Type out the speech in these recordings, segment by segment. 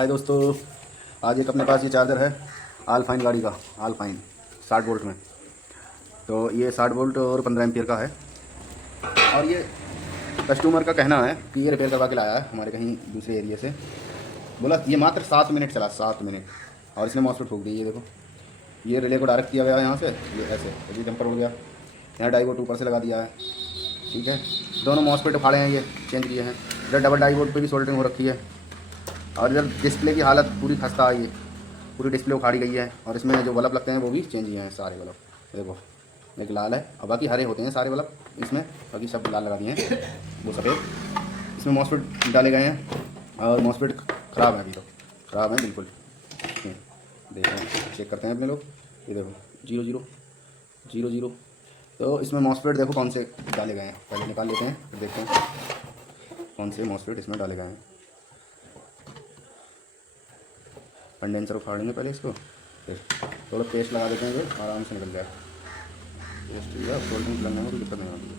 हाय दोस्तों, आज एक अपने पास ये चार्जर है आलफाइन गाड़ी का, आलफाइन 60 वोल्ट में। तो ये 60 वोल्ट और 15 एम्पियर का है। और ये कस्टमर का कहना है कि ये रिपेयर करवा के लाया है हमारे कहीं दूसरे एरिया से। बोला ये मात्र 7 मिनट चला, 7 मिनट, और इसने मॉसफेट ठोक दी। ये देखो, ये रिले को डायरेक्ट किया गया है यहाँ से, ये ऐसे ये जंपर उड़ गया, यहाँ डाइवोट ऊपर से लगा दिया है। ठीक है, दोनों मॉसफेट उखाड़े हैं, ये चेंज किए हैं। इधर डबल डाइवोट पे भी सोल्डरिंग हो रखी है। और इधर डिस्प्ले की हालत पूरी खस्ता है, ये पूरी डिस्प्ले उखाड़ी गई है। और इसमें जो बल्ब लगते हैं वो भी चेंज किए हैं सारे बल्ब। देखो, एक लाल है और बाकी हरे होते हैं सारे बल्ब इसमें, बाकी सब लाल लगा दिए हैं, वो सफ़ेद। इसमें मॉसफेट डाले गए हैं और मॉसफेट ख़राब है, अभी तो ख़राब है बिल्कुल। देखो, चेक करते हैं अपने लोग। ये देखो 0 0 0 0। तो इसमें मॉसफेट देखो कौन से डाले गए हैं, पहले निकाल लेते हैं फिर देखते हैं कौन से मॉसफेट इसमें डाले गए हैं। कंडेंसर उखाड़ेंगे पहले इसको, फिर थोड़ा पेस्ट लगा देते हैं जो आराम से निकल जाए। पेस्ट या सोल्डरिंग लगने में कोई दिक्कत नहीं होती है।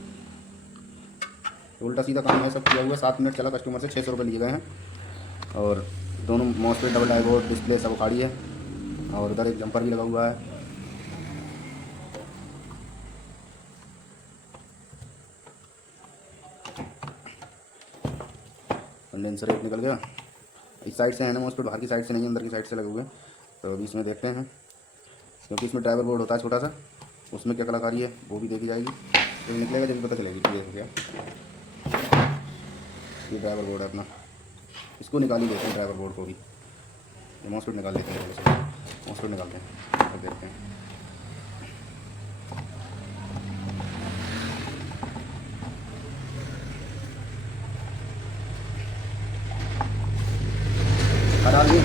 उल्टा सीधा काम है सब किया हुआ। 7 मिनट चला, कस्टमर से 600 रुपये लिए गए हैं। और दोनों मॉसफेट डबल डाइवोट डिस्प्ले सब उखाड़ी है। और उधर एक जंपर भी लगा हुआ है। कंडेंसर एक निकल गया, इस साइड से है ना मॉसफेट, बाहर की साइड से नहीं, अंदर की साइड से लगे हुए हैं। तो अभी इसमें देखते हैं, क्योंकि इसमें ड्राइवर बोर्ड होता है छोटा सा, उसमें क्या कलाकारी है वो भी देखी जाएगी। तो निकलेगा जब पता चलेगी कि ये हो गया। ये ड्राइवर बोर्ड है अपना, इसको निकाल ही देते हैं ड्राइवर बोर्ड को भी। ये मॉसफेट निकाल लेते हैं, थोड़ा सा मॉसफेट निकालते हैं और देखते हैं। हर आदमी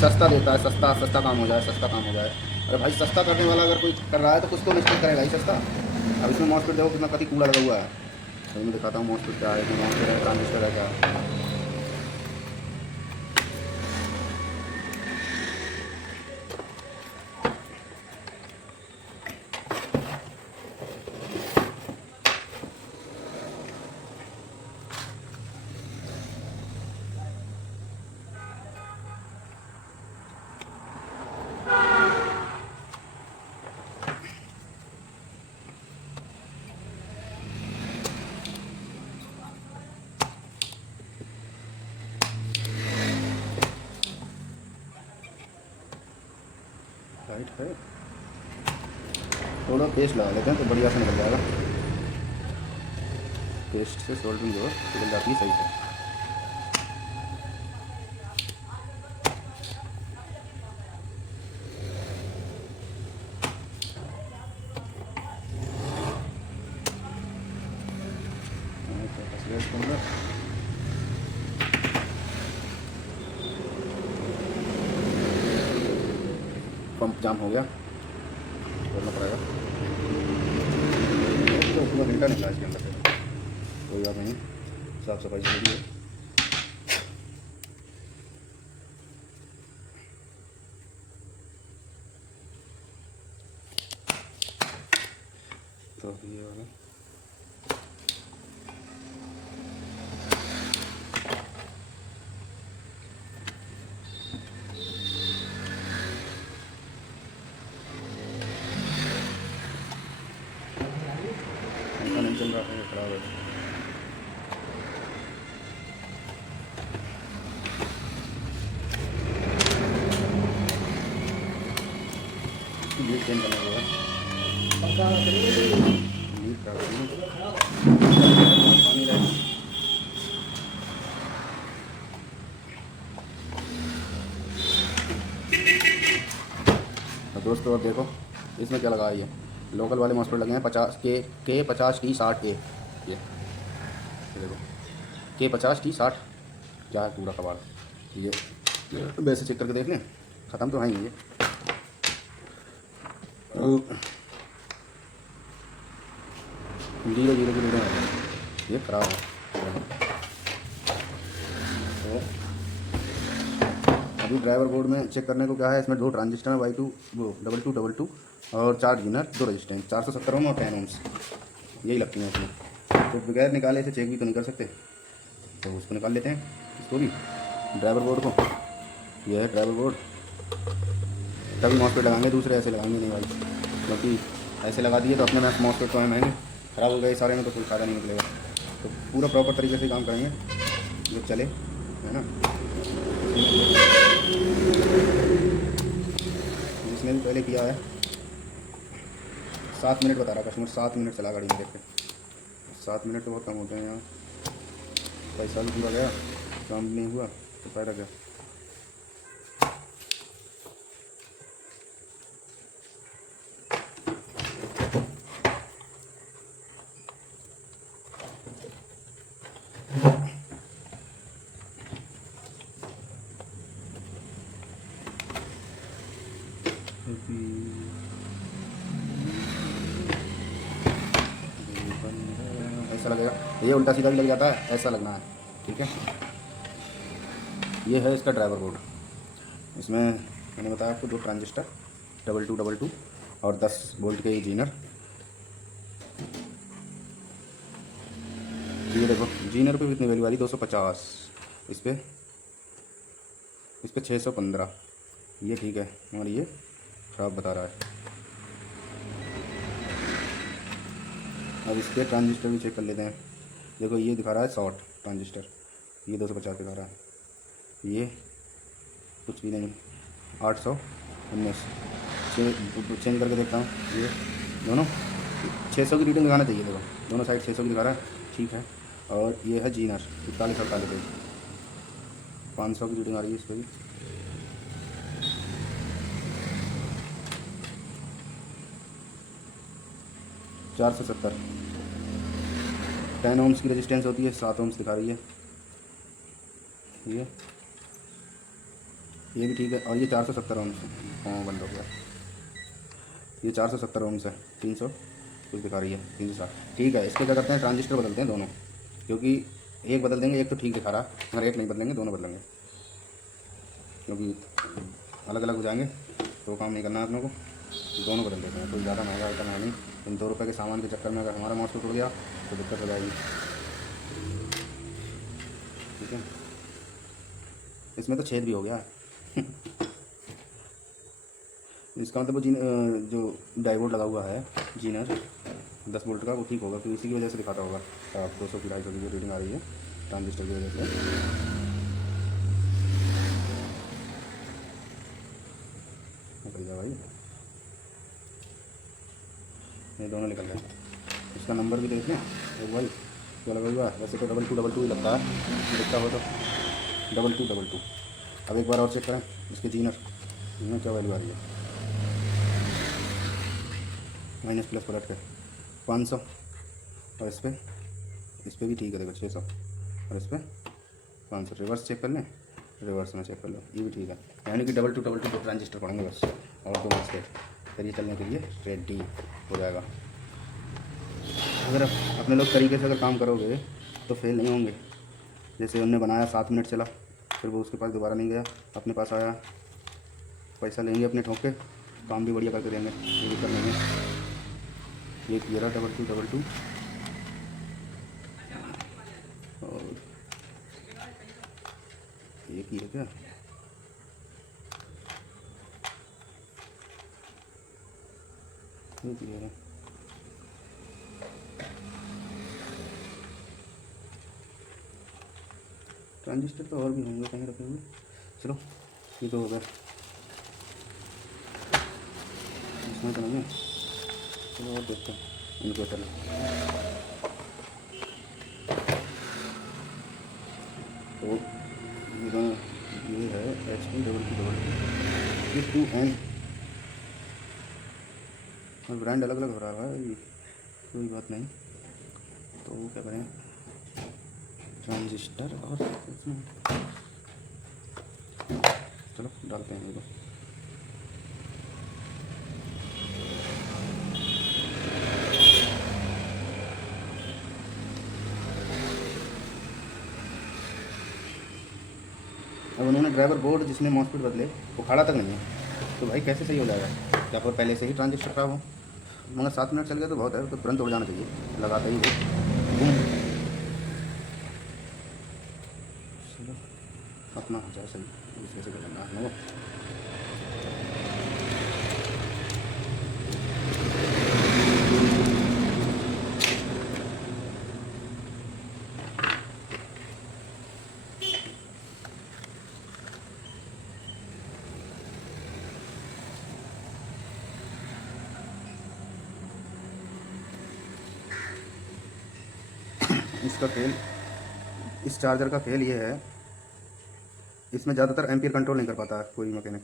सस्ता देता है, सस्ता काम हो जाए, सस्ता काम हो जाए। अरे भाई, सस्ता करने वाला अगर कोई कर रहा है तो कुछ तो निश्चित करेगा ही सस्ता। अब इसमें मॉसफेट देखो कितना कति कूड़ा लगा हुआ है। अभी मैं दिखाता हूँ मॉसफेट क्या है, इसमें मॉसफेट है, ट्रांजिस्टर है क्या। लाइट है, थोड़ा पेस्ट लगा लेते हैं तो बढ़िया से निकल जाएगा। पेस्ट से सोल्डरिंग जो है निकल जाती है सही से। पंप जाम हो गया, खोलना पड़ेगा। तो पूरा घंटा निकला इसके अंदर से, कोई बात नहीं, साफ़ सफाई जरूरी है। तो ये वाला नहीं चल रहा है, खराब है। लीड चेंज करना होगा, लीड कर पानी रहे। तो दोस्तों अब देखो इसमें क्या लगा है। ये लोकल वाले मॉसफेट लगे हैं 50 के 50T60A। ये देखो K50T60 क्या है पूरा कबाड़। ये वैसे चेक करके देख लें, ख़त्म तो है ही ये। 0 0 0 ये ख़राब है। तो अभी ड्राइवर बोर्ड में चेक करने को क्या है, इसमें 2 ट्रांजिस्टर है, Y2 वो 2222 और 4 जीनर, 2 रजिस्टेंस, 470 ओम और 10 ओम्स यही लगती हैं इसमें। तो बगैर निकाले इसे चेक भी तो नहीं कर सकते, तो उसको निकाल लेते हैं, इसको भी ड्राइवर बोर्ड को। ये है ड्राइवर बोर्ड। तभी मॉसफेट लगाएंगे, दूसरे ऐसे लगाएंगे नहीं भाई, क्योंकि ऐसे लगा दिए तो अपने पास मॉसफेट तो है महंगे, ख़राब हो गए सारे में तो कोई फ़ायदा नहीं निकलेगा। तो पूरा प्रॉपर तरीके से काम करेंगे जो चले, है ना। जिसने भी पहले किया है 7 मिनट बता रहा कस्टमर, 7 मिनट चला गाड़ी में देख के। 7 मिनट तो बहुत कम होते हैं यहाँ, पैसा भी पूरा गया, काम भी नहीं हुआ तो फ़ायदा क्या। ऐसा लगेगा, ये उल्टा सीधा भी लग जाता है, ऐसा लगना है, ठीक है। ये है इसका ड्राइवर बोर्ड। इसमें मैंने बताया आपको 2 ट्रांजिस्टर 2222 और 10 वोल्ट के जीनर। ये देखो जीनर पे कितनी वैल्यू आ रही, 250, इस पर 615, ये ठीक है, और ये खराब बता रहा है। अब इसके ट्रांजिस्टर भी चेक कर लेते हैं। देखो ये दिखा रहा है शॉर्ट ट्रांजिस्टर, ये 250 दिखा रहा है, ये कुछ भी नहीं, 819 चेंज करके देखता हूँ। ये दोनों 600 की रीडिंग दिखाना चाहिए, देखो दोनों साइड 600 की दिखा रहा है, ठीक है। और ये है जीनर 4148, 500 की रीडिंग आ रही है इस पर भी। चार सौ 10 ओम्स की रेजिस्टेंस होती है, 7 ओम्स दिखा रही है। ये भी ठीक है, और ये 470 ओम्स है। हाँ बंद हो गया, ये 470 ओम्स है, 300 कुछ दिखा रही है, 360, ठीक है। इसके क्या करते हैं, ट्रांजिस्टर बदलते हैं दोनों, क्योंकि एक बदल देंगे, एक तो ठीक दिखा रहा है, अगर एक नहीं बदलेंगे दोनों बदलेंगे, क्योंकि अलग अलग हो जाएंगे तो काम नहीं करना है अपने को, दोनों बदल देते हैं। कोई ज़्यादा महंगा आइटम है नहीं, इन 2 रुपये के सामान के चक्कर में अगर हमारा मॉसफेट टूट गया तो दिक्कत हो जाएगी, ठीक है। इसमें तो छेद भी हो गया है इसका मतलब जो डायोड लगा हुआ है जीनर 10 वोल्ट का, वो ठीक होगा, तो इसी की वजह से दिखाता होगा। आप 200 की 250 की जो रीडिंग आ रही है ट्रांजिस्टर की वजह से। भाई ये दोनों निकल गए। इसका नंबर भी देख लें एक भाई, क्या लगा हुआ, वैसे तो 2222 ही लगता है, दिखता हो तो 2222। अब एक बार और चेक करें इसके जीनर में क्या वैल्यू आ रही है, माइनस प्लस पलट के 500, और इस पर भी ठीक है, देखो 600, और इस पर 500। रिवर्स चेक कर लें, रिवर्स में चेक कर लो, ये भी ठीक है, यानी कि 2222 ट्रांजिस्टर पड़ेंगे बस, और 2 मस्के, फिर ये चलने के लिए रेडी हो जाएगा। अगर अपने लोग तरीके से अगर काम करोगे तो फेल नहीं होंगे। जैसे उनने बनाया 7 मिनट चला, फिर वो उसके पास दोबारा नहीं गया, अपने पास आया, पैसा लेंगे अपने ठोक के, काम भी बढ़िया करके देंगे, ये भी कर लेंगे। ये किया 2222 और ये किया क्या, ये किया है ट्रांजिस्टर तो और भी होंगे कहीं रखे हुए। चलो ये तो हो गया, इसमें तो नहीं है। चलो और देखते हैं इन्वर्टर। तो ये है HP 2N, और ब्रांड अलग अलग हो रहा है, कोई बात नहीं। तो क्या करें, ट्रांजिस्टर और चलो डालते हैं ये। अब उन्होंने ड्राइवर बोर्ड जिसने मॉसफेट बदले वो खड़ा तक नहीं है, तो भाई कैसे सही हो जाएगा, क्या पर पहले से ही ट्रांजिस्टर खराब हो। मगर 7 मिनट चल गया तो बहुत है, तो तुरंत उड़ जाना चाहिए, लगाता ही वो चलो। अब अपना हो जाए सही, इस वजह से करना है वो। इसका खेल, इस चार्जर का खेल ये है, इसमें ज़्यादातर एम्पियर कंट्रोल नहीं कर पाता है कोई मैकेनिक।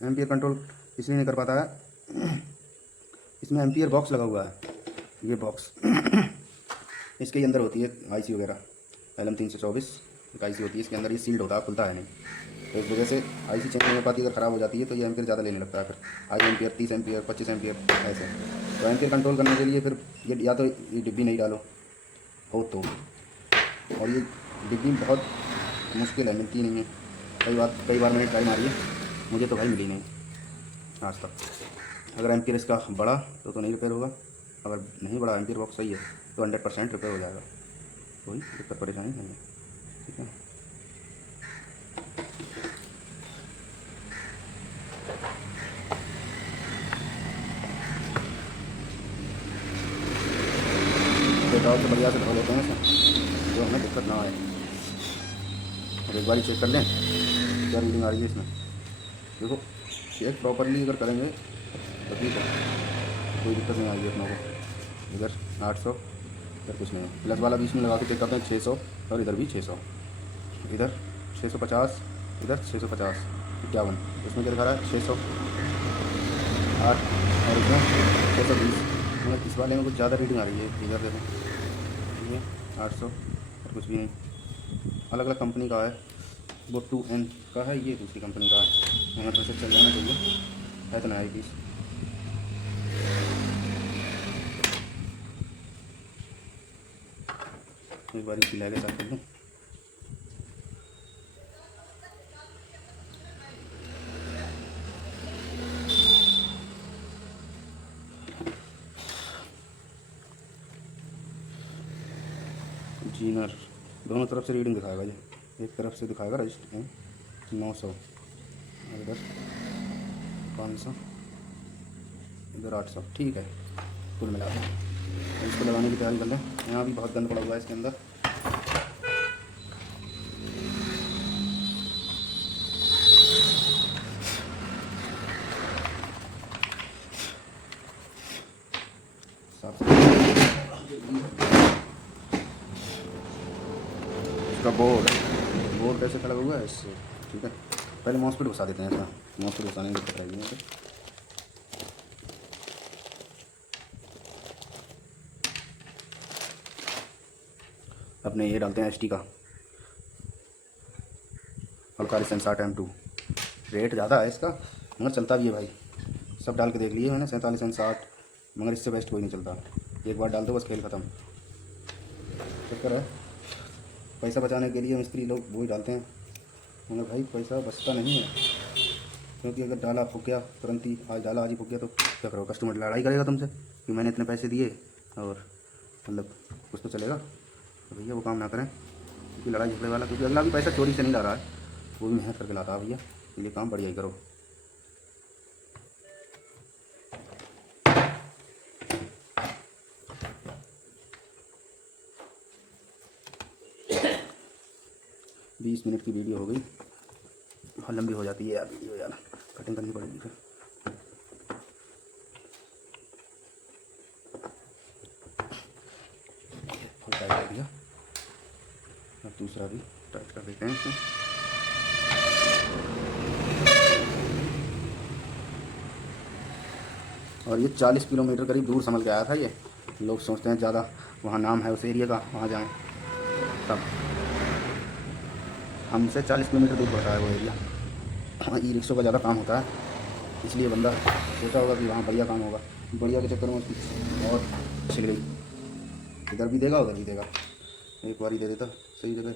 एम्पियर कंट्रोल इसलिए नहीं कर पाता है, इसमें एम्पियर बॉक्स लगा हुआ है, ये बॉक्स इसके अंदर होती है आईसी वगैरह, LM324 एक आईसी होती है, इसके अंदर ये सील्ड होता है, खुलता है नहीं, तो इस वजह से आईसी चेंज नहीं हो पाती। अगर ख़राब हो जाती है तो ये एम्पियर ज़्यादा लेने लगता है, फिर हाई एम्पियर 30 एम्पियर 25 एम्पियर ऐसे। तो एम्पियर कंट्रोल करने के लिए फिर ये या तो ये डिब्बी नहीं डालो हो तो, और ये डिब्बी बहुत मुश्किल है, मिलती नहीं है। कई बार मैंने ट्राई मारी है, मुझे तो भाई मिली नहीं आज तक। अगर एम्पियर इसका बड़ा तो नहीं रिपेयर होगा, अगर नहीं बड़ा एम्पियर बॉक्स सही है तो 100% रिपेयर हो जाएगा, कोई दिक्कत परेशानी नहीं है, ठीक है। पेट्रोल से बढ़िया से धो लेते हैं इसमें, जो हमें दिक्कत ना आए। और एक बार चेक कर लें क्या रीडिंग आ रही है इसमें। देखो चेक प्रॉपरली अगर करेंगे तो ठीक है, कोई दिक्कत नहीं आएगी अपनों को। इधर 800, इधर कुछ नहीं, प्लस वाला बीच में लगा के चेक करते हैं 600, और इधर भी 600, इधर 650, इधर 650, 51, इसमें क्या दिखा रहा है 600 8, और इसमें 620। मतलब इस वाले में कुछ ज़्यादा रीडिंग आ रही है। इधर देखो ये 800 और कुछ भी नहीं, अलग अलग कंपनी का है, वो 2N का है, ये दूसरी कंपनी का है। हमें तो चल जाना चाहिए, है तो नया ही पीस। एक बार इसकी लैगे साफ कर लूँ। जीनर दोनों तरफ से रीडिंग दिखाएगा, ये एक तरफ से दिखाएगा रजिस्टर 900, इधर 500, इधर 800, ठीक है कुल मिला के। इसको लगाने की तैयारी कर लें। यहाँ भी बहुत गंद पड़ा हुआ है इसके अंदर। इसका बोर्ड कैसे खड़ा हुआ है इससे, ठीक है। पहले मॉसफेट घुसा देते हैं इसमें, मॉसफेट घुसाने की दिक्कत आएगी। अपने ये डालते हैं HT का अल्कारिसन 60M2। रेट ज़्यादा है इसका मगर चलता भी है भाई, सब डाल के देख लिए मैंने 4760, मगर इससे बेस्ट कोई नहीं चलता। एक बार डाल दो बस खेल ख़त्म। चक्कर है पैसा बचाने के लिए मिस्त्री लोग वही डालते हैं, मगर भाई पैसा बचता नहीं है, क्योंकि अगर डाला फूक गया तुरंत ही, आज डाला आज ही फूक गया तो क्या करो, कस्टमर लड़ाई करेगा तुमसे कि मैंने इतने पैसे दिए और मतलब कुछ तो चलेगा। तो भैया वो काम ना करें, क्योंकि लड़ाई झगड़े वाला, क्योंकि अगला भी पैसा चोरी से नहीं ला रहा है, वो भी मेहनत करके लाता है भैया, इसलिए काम बढ़िया ही करो। बीस मिनट की वीडियो हो गई, बहुत लंबी हो जाती है यार वीडियो, यार कटिंग करनी पड़ेगी फिर। टाइट कर दिया, अब दूसरा भी टाइट कर देते हैं इसे। और ये 40 किलोमीटर करीब दूर संभल के आया था ये। लोग सोचते हैं ज़्यादा वहाँ नाम है उस एरिया का, वहाँ जाएं, तब हमसे 40 किलोमीटर दूर पड़ता है वो एरिया। वहाँ ई रिक्शों का ज़्यादा काम होता है, इसलिए बंदा सोचा होगा कि वहाँ बढ़िया काम होगा, बढ़िया के चक्कर में उसकी और छिल गई, इधर भी देगा उधर भी देगा। एक बार ही दे देता सही जगह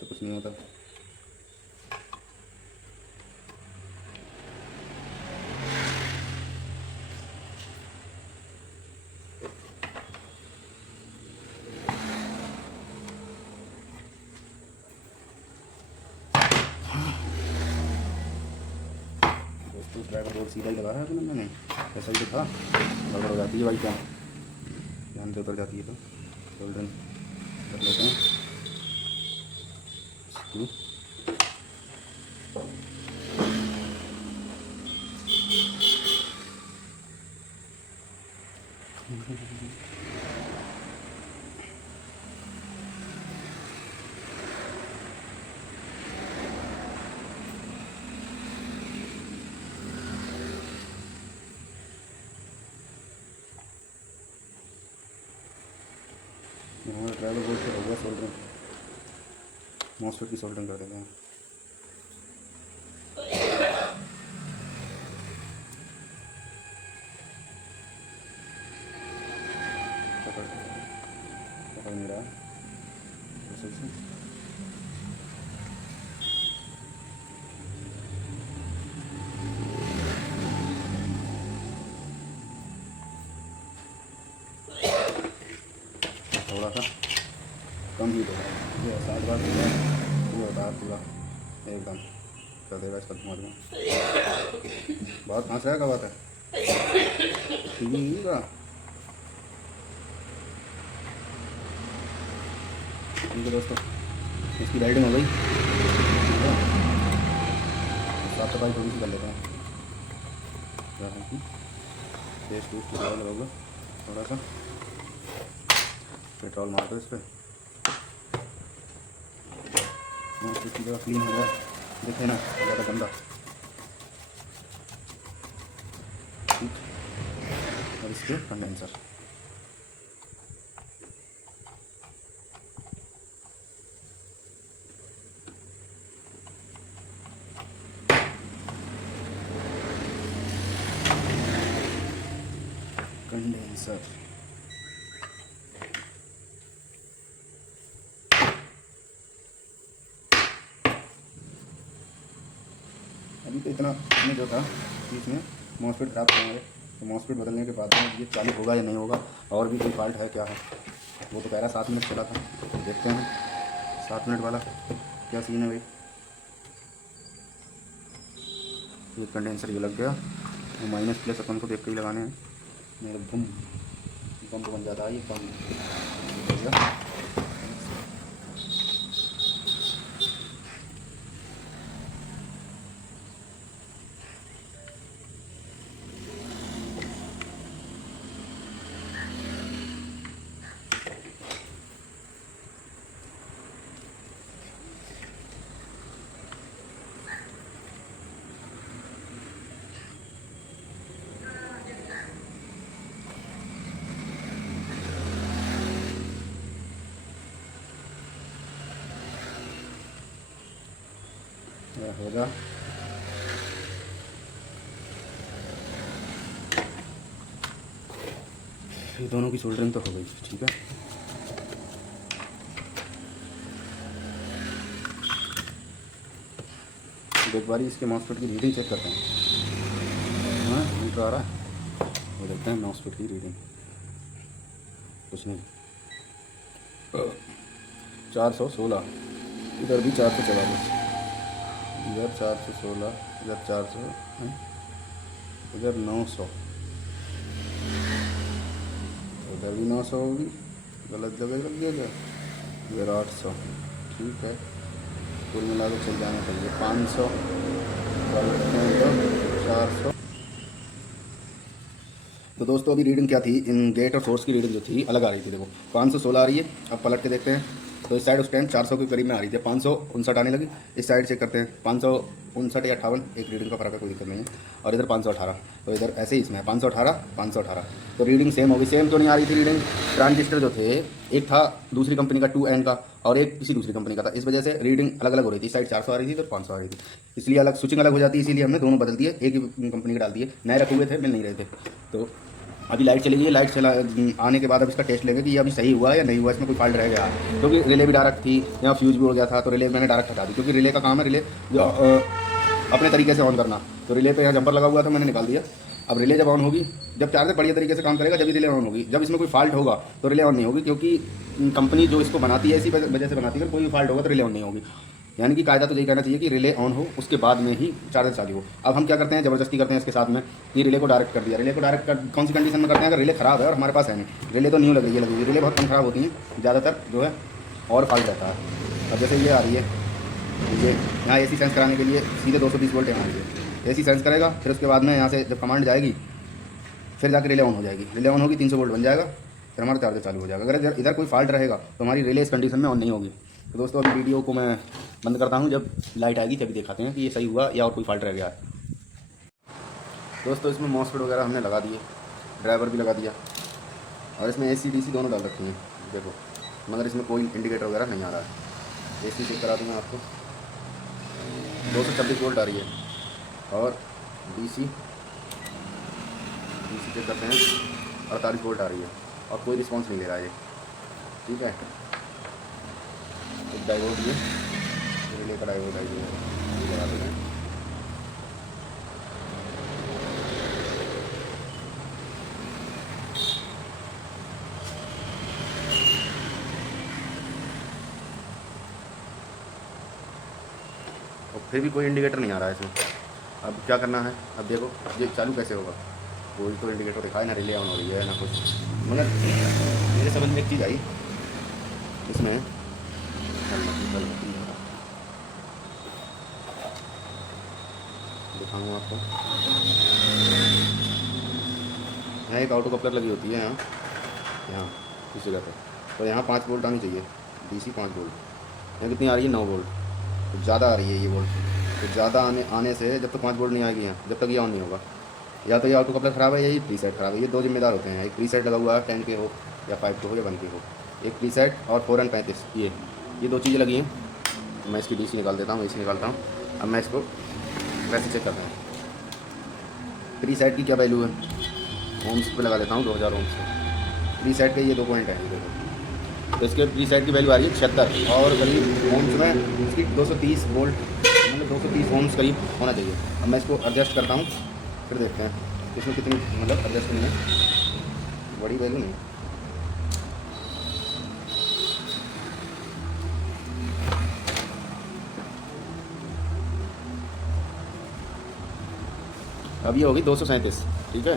तो कुछ नहीं होता। दोस्तों ड्राइवर रोड सीधा ही लगा है अभी मैंने, ऐसा ही तो था, गड़बड़ हो जाती है भाई, क्या ध्यान से उतर जाती है तो सोल्डरिंग कर लेते हैं स्क्रू। ड्राइवर बोर्ड से हो गया सोल्डरिंग, मॉसफेट की सोल्डरिंग कर देते हैं। पकड़ नहीं रहा थोड़ा सा कम ही होगा, ये 60 बार पूरा होता है पूरा एकदम कर देगा इसका धुआं धुआं। बहुत फंस रहा है, बात है ठीक है। ठीक है दोस्तों, इसकी राइडिंग हो गई, साफ सफाई थोड़ी सी कर लेते हैं। टेस्ट वेस्ट लगाऊंगा थोड़ा सा, पेट्रोल मार दो इस पर, इसकी जगह क्लीन हो गया, देखे ना ज़्यादा गंदा। और इसके कंडेंसर अभी तो इतना इसमें जो था कि इसमें मॉसफेट खराब होंगे, तो मॉसफेट बदलने के बाद में ये चालू होगा या नहीं होगा, और भी कोई फॉल्ट है क्या है। वो तो कह रहा 7 मिनट चला था, तो देखते हैं 7 मिनट वाला क्या सीन है भाई। ये कंडेंसर ये लग गया, वो माइनस प्लस अपन को देख के ही लगाने हैं, मेरे बम बन जाता है ये कम हो गया। होगा ये दोनों की सोल्डरिंग तो हो गई, ठीक है। एक बारी इसके मॉसफेट की रीडिंग चेक करते हैं। हाँ मीटर आ रहा है, वो देखते हैं मॉसफेट की रीडिंग। कुछ नहीं, 416, इधर भी 444, इधर 416, इधर 400, इधर 900, इधर भी 900 होगी, गलत जगह लग गया क्या, इधर 800, ठीक है। कुल मिला के चल जाना चाहिए 500, 400। तो दोस्तों अभी रीडिंग क्या थी, इन गेट और सोर्स की रीडिंग जो थी अलग आ रही थी। देखो 516 आ रही है, अब पलट के देखते हैं तो इस साइड उस टाइम 400 के करीब में आ रही थी, 559 आने लगी। इस साइड चेक करते हैं 559 या 58, एक रीडिंग का फर्क है, कोई दिक्कत नहीं है। और इधर 518, तो इधर ऐसे ही इसमें 518 518, तो रीडिंग सेम होगी। सेम क्यों नहीं आ रही थी रीडिंग, ट्रांजिस्टर जो थे एक था दूसरी कंपनी का 2N का और एक किसी दूसरी कंपनी का था, इस वजह से रीडिंग अलग अलग हो रही थी। इस साइड 400 आ रही थी, इधर 500 आ रही थी, इसलिए अलग स्विचिंग अलग हो जाती है। इसीलिए हमने दोनों बदल दिए, एक ही कंपनी के डाल दिए, नए रखे हुए थे मिल नहीं रहे थे। तो अभी लाइट चली गई, लाइट चला आने के बाद अब इसका टेस्ट लेंगे कि ये अभी सही हुआ या नहीं हुआ, इसमें कोई फॉल्ट रह गया। क्योंकि रिले भी डायरेक्ट थी, यहाँ फ्यूज भी हो गया था, तो रिले मैंने डायरेक्ट हटा दी, क्योंकि रिले का काम है रिले जो अपने तरीके से ऑन करना। तो रिले पे यहाँ जंपर लगा हुआ था, मैंने निकाल दिया। अब रिले जब ऑन होगी, जब चार्जर बढ़िया तरीके से काम करेगा जब रिले ऑन होगी। जब इसमें कोई फॉल्ट होगा तो रिले ऑन नहीं होगी, क्योंकि कंपनी जो इसको बनाती है इसी वजह से बनाती है, कोई फॉल्ट होगा तो रिले ऑन नहीं होगी। यानी कि कायदा तो यही कहना चाहिए कि रिले ऑन हो उसके बाद में ही चार्जर चालू हो। अब हम क्या करते हैं, ज़बरदस्ती करते हैं इसके साथ में कि रिले को डायरेक्ट कर दिया। रिले को डायरेक्ट कर कौन सी कंडीशन में करते हैं, अगर रिले ख़राब है और हमारे पास है नहीं, रिले तो न्यू लगी है, रिले बहुत कम ख़राब होती हैं ज़्यादातर जो है, और फॉल्ट रहता है। अब जैसे ये आ रही है, ये यहाँ AC सेंस कराने के लिए सीधे 220 वोल्ट यहाँ से AC सेंस करेगा, फिर उसके बाद में यहाँ से जब कमांड जाएगी फिर जाकर रिले ऑन हो जाएगी। रिले ऑन होगी 300 वोल्ट बन जाएगा, फिर हमारा चार्जर चालू हो जाएगा। अगर इधर कोई फॉल्ट रहेगा तो हमारी रिले इस कंडीशन में ऑन नहीं होगी। तो दोस्तों अभी वीडियो को मैं बंद करता हूँ, जब लाइट आएगी तभी दिखाते हैं कि ये सही हुआ या और कोई फॉल्ट रह गया है। दोस्तों इसमें मॉसफेट वगैरह हमने लगा दिए, ड्राइवर भी लगा दिया, और इसमें AC DC दोनों डाल रखी हैं देखो, मगर इसमें कोई इंडिकेटर वगैरह नहीं आ रहा है। AC चेक करा दूँगा आपको, 226 वोल्ट आ रही है, और DC चेक करते हैं 48 वोल्ट आ रही है, और कोई रिस्पांस नहीं ले रहा है ये, ठीक है। एक डायोड ये रिले का डायोड है, ये लगा देते हैं। और फिर भी कोई इंडिकेटर नहीं आ रहा है इसमें। अब क्या करना है, अब देखो ये चालू कैसे होगा, कोई तो इंडिकेटर दिखाए ना, रिले ऑन हो रही है ना कुछ। मगर मेरे समझ में एक चीज़ आई इसमें, दिखाऊंगा आपको। यहाँ एक ऑटो कपलर लगी होती है, यहाँ इस जगह पर, तो यहाँ 5 वोल्ट आनी चाहिए, DC 5 वोल्ट। यहाँ कितनी आ रही है, 9 वोल्ट, तो ज़्यादा आ रही है ये वोल्ट। तो ज़्यादा आने से जब तक 5 वोल्ट नहीं आएगी यहाँ, जब तक ये ऑन नहीं होगा, या तो ये ऑटो कपलर ख़राब है या ये प्रीसेट ख़राब है। ये दो जिम्मेदार होते हैं, एक प्रीसेट लगा हुआ है 10 के हो या 5 के हो या 1 के हो, एक प्रीसेट और 4 और 35 ये दो चीज़ें लगी हैं। मैं इसकी DC निकाल देता हूँ, AC निकालता हूँ। अब मैं इसको वैसे चेक करता हूँ, प्रीसेट की क्या वैल्यू है, ओम्स पे लगा लेता हूँ 2000 ओम्स पे। प्रीसेट के ये 2 पॉइंट हैं, देखो, तो इसके प्रीसेट की वैल्यू आ रही है 76, और करीब ओम्स में इसकी 230 वोल्ट, मतलब 230 ओम्स करीब होना चाहिए। अब मैं इसको एडजस्ट करता हूँ, फिर देखते हैं इसमें कितनी, मतलब एडजस्ट नहीं है, बड़ी वैल्यू नहीं। अब ये होगी 237, ठीक है,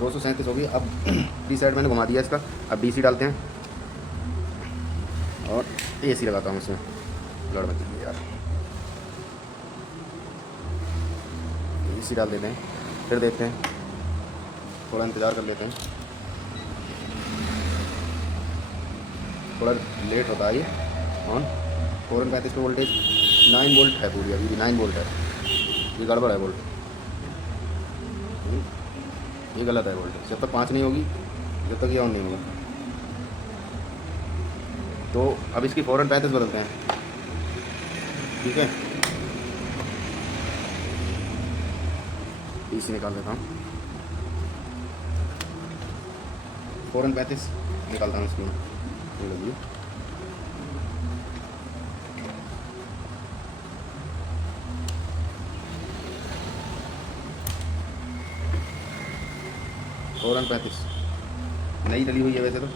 237 होगी। अब प्रीसेट मैंने घुमा दिया इसका, अब DC डालते हैं और AC लगाता हूँ इसमें, गड़बड़ है यार। AC डाल देते हैं, फिर देखते हैं, थोड़ा इंतज़ार कर लेते हैं, थोड़ा लेट होता है ये ऑन। 4 और 35 पे वोल्टेज 9 वोल्ट है पूरी, अभी भी 9 वोल्ट है, ये गड़बड़ है वोल्ट, ये गलत है वोल्टेज। जब तक 5 नहीं होगी, जब तक ये ऑन नहीं होगा। तो अब इसकी 4 और 35 बदलते हैं, ठीक है। DC निकाल देता हूँ, 4 और 35 निकालता हूँ इसमें, लगी 4 और 35 नई डली हुई है वैसे तो,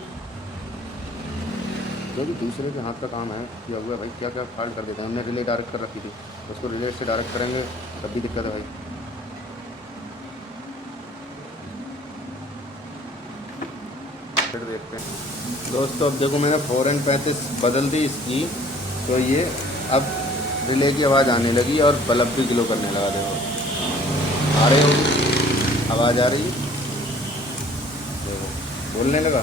जो भी दूसरे के हाथ का काम है किया हुआ है भाई, क्या क्या फॉल्ट कर देते हैं। हमने रिले डायरेक्ट कर रखी थी, उसको रिले से डायरेक्ट करेंगे तब भी दिक्कत है भाई। फिर देखते हैं दोस्तों, अब देखो मैंने 4 और 35 बदल दी इसकी, तो ये अब रिले की आवाज़ आने लगी और बल्ब भी ग्लो करने लगा। देखो आ रही होगी आवाज़, आ रही है, देखो बोलने लगा।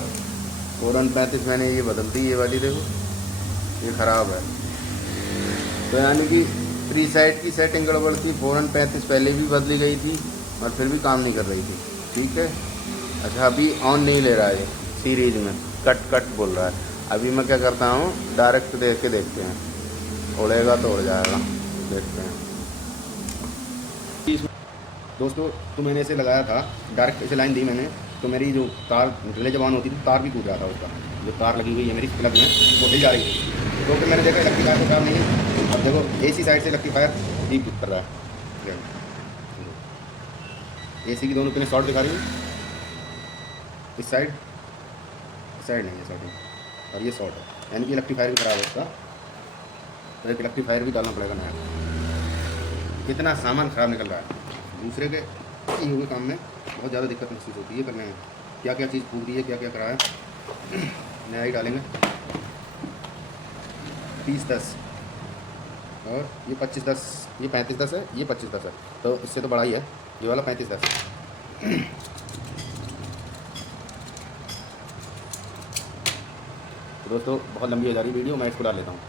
4 और 35 मैंने ये बदल दी, ये वाली देखो ये ख़राब है। तो यानी कि प्रीसेट की सेटिंग गड़बड़ थी, 4 और 35 पहले भी बदली गई थी और फिर भी काम नहीं कर रही थी, ठीक है। अच्छा अभी ऑन नहीं ले रहा है, सीरीज में कट कट बोल रहा है। अभी मैं क्या करता हूँ, डायरेक्ट देख के देखते हैं, उड़ेगा तो उड़ जाएगा, देखते हैं। दोस्तों तो मैंने इसे लगाया था, डायरेक्ट इसे लाइन दी मैंने, तो मेरी जो तार रिले जब ऑन होती थी तार भी टूट रहा था, उसका जो तार लगी हुई है मेरी प्लग में वो हिल जा रही थी। तो फिर मैंने देखा इलेक्ट्रीफायर तो काम नहीं है। अब देखो AC साइड से इलेक्ट्रीफायर डीप कर रहा है, AC की दोनों पिनें शॉर्ट दिखा रही है, इस साइड नहीं है शॉर्ट, और ये शॉर्ट है, यानी कि इलेक्ट्रीफायर भी खराब है उसका। तो एक रेक्टिफायर भी डालना पड़ेगा नया। कितना सामान ख़राब निकल रहा है दूसरे के किए हुए काम में, बहुत ज़्यादा दिक्कत महसूस होती है करने में। क्या क्या चीज़ फूक दी है, क्या क्या करा है। नया ही डालेंगे 30-10 और ये 25-10, ये 35-10 है, ये 25-10 है, तो इससे तो बड़ा ही है ये वाला 35-10। तो दोस्तों बहुत लंबी हो जा रही वीडियो, मैं इसको डाल लेता हूँ।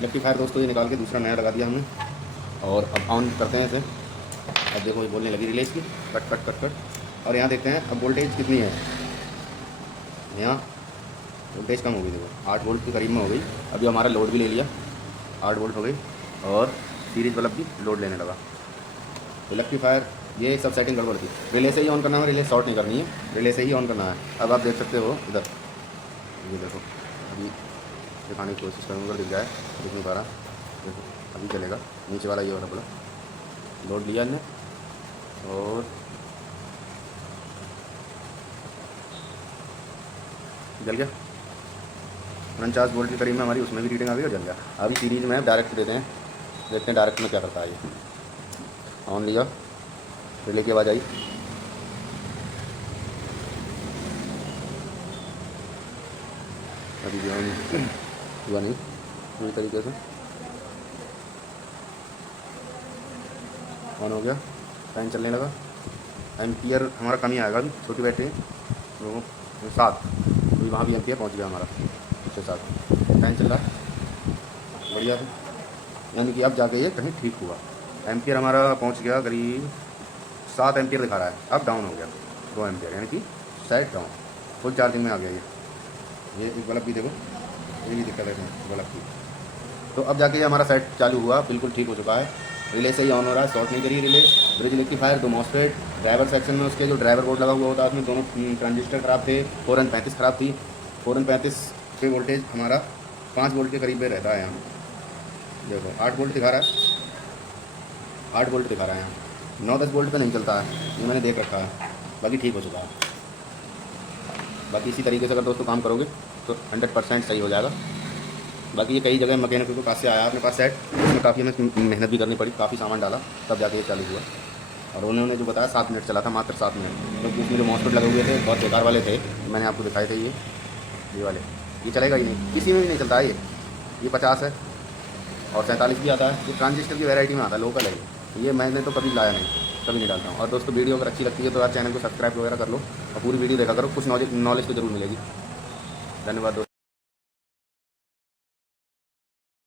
रेक्टिफायर दोस्तों ये निकाल के दूसरा नया लगा दिया हमने, और अब ऑन करते हैं इसे। अब देखो ये बोलने लगी रिलेज की, कट कट कट कट। और यहाँ देखते हैं अब वोल्टेज कितनी है। यहाँ वोल्टेज कम हो गई, देखो 8 वोल्ट के करीब में हो गई। अभी हमारा लोड भी ले लिया, 8 वोल्ट हो गई, और सीरीज बल्ब भी लोड लेने लगा। तो रेक्टिफायर ये सब सेटिंग गड़बड़ थी। रिले से ही ऑन करना है, रिले शॉर्ट नहीं करनी है, रिले से ही ऑन करना है। अब आप देख सकते हो इधर, ये देखो अभी दिखाने की कोशिश करूँगा, दिख जाए, दिख नहीं पा रहा। देखो अभी चलेगा, नीचे वाला ये वाला बल्ब लोड लिया हमने, और जल गया 49 वोल्ट के करीब में हमारी उसमें भी रीडिंग आ गई और जल गया। अभी सीरीज में डायरेक्ट देते हैं, देखते हैं डायरेक्ट में क्या करता है ये। ऑन लिया, रिले की आवाज़ आई, अभी भी ऑन हुआ नहीं पूरी तरीके से। ऑन हो गया, फैन चलने लगा। एम्पियर हमारा कम ही आएगा, अभी छोटी बैटरी तो 7, अभी वहाँ भी एम्पियर पहुँच गया हमारा 6-7। फैन चल रहा है बढ़िया है, यानी कि अब जाके ये कहीं ठीक हुआ। एम्पियर हमारा पहुँच गया करीब 7 एम्पियर दिखा रहा है, अब डाउन हो गया 2 एम्पियर, यानी कि साइड डाउन, फुल चार्जिंग में आ गया ये एक बल्ब भी देखो, ये भी दिक्कत है बल्ब की। तो अब जाके ये हमारा सेट चालू हुआ, बिल्कुल ठीक हो चुका है। रिले से ही ऑन हो रहा है, शॉर्ट नहीं करी relay. Bridge rectifier, 2 MOSFET, driver section में उसके जो ड्राइवर बोर्ड लगा हुआ होता है उसमें दोनों ट्रांजिस्टर ख़राब थे, 4N35 ख़राब थी। 4N35 पे वोल्टेज हमारा 5 वोल्ट के करीब में रहता है। यहाँ देखो 8 वोल्ट दिखा रहा है, 8 वोल्ट दिखा रहा है यहाँ, 9-10 वोल्ट पे नहीं चलता है, ये मैंने देख रखा है। बाकी ठीक हो चुका है। बाकी इसी तरीके से अगर दोस्तों काम करोगे तो 100% सही हो जाएगा। बाकी ये कई जगह मैकेनिक के पास से आया अपने पास सेट, उसमें काफ़ी हमें मेहनत भी करनी पड़ी, काफ़ी सामान डाला तब जाके ये चालू हुआ। और उन्होंने जो बताया 7 मिनट चला था, मात्र 7 मिनट, क्योंकि उसमें जो मॉसफेट लगे हुए थे बहुत बेकार वाले थे, मैंने आपको दिखाए थे ये वाले, ये चलेगा ही नहीं, किसी में भी नहीं चलता है ये 50 है और 47 भी आता है। ये ट्रांजिस्टर की वैरायटी में आता है, लोकल है ये मैंने तो कभी लाया नहीं, कभी नहीं डालता हूँ। और दोस्तों वीडियो अगर अच्छी लगती है तो यार चैनल को सब्सक्राइब वगैरह कर लो और पूरी वीडियो देखा करो, कुछ नॉलेज तो जरूर मिलेगी। धन्यवाद दोस्तों।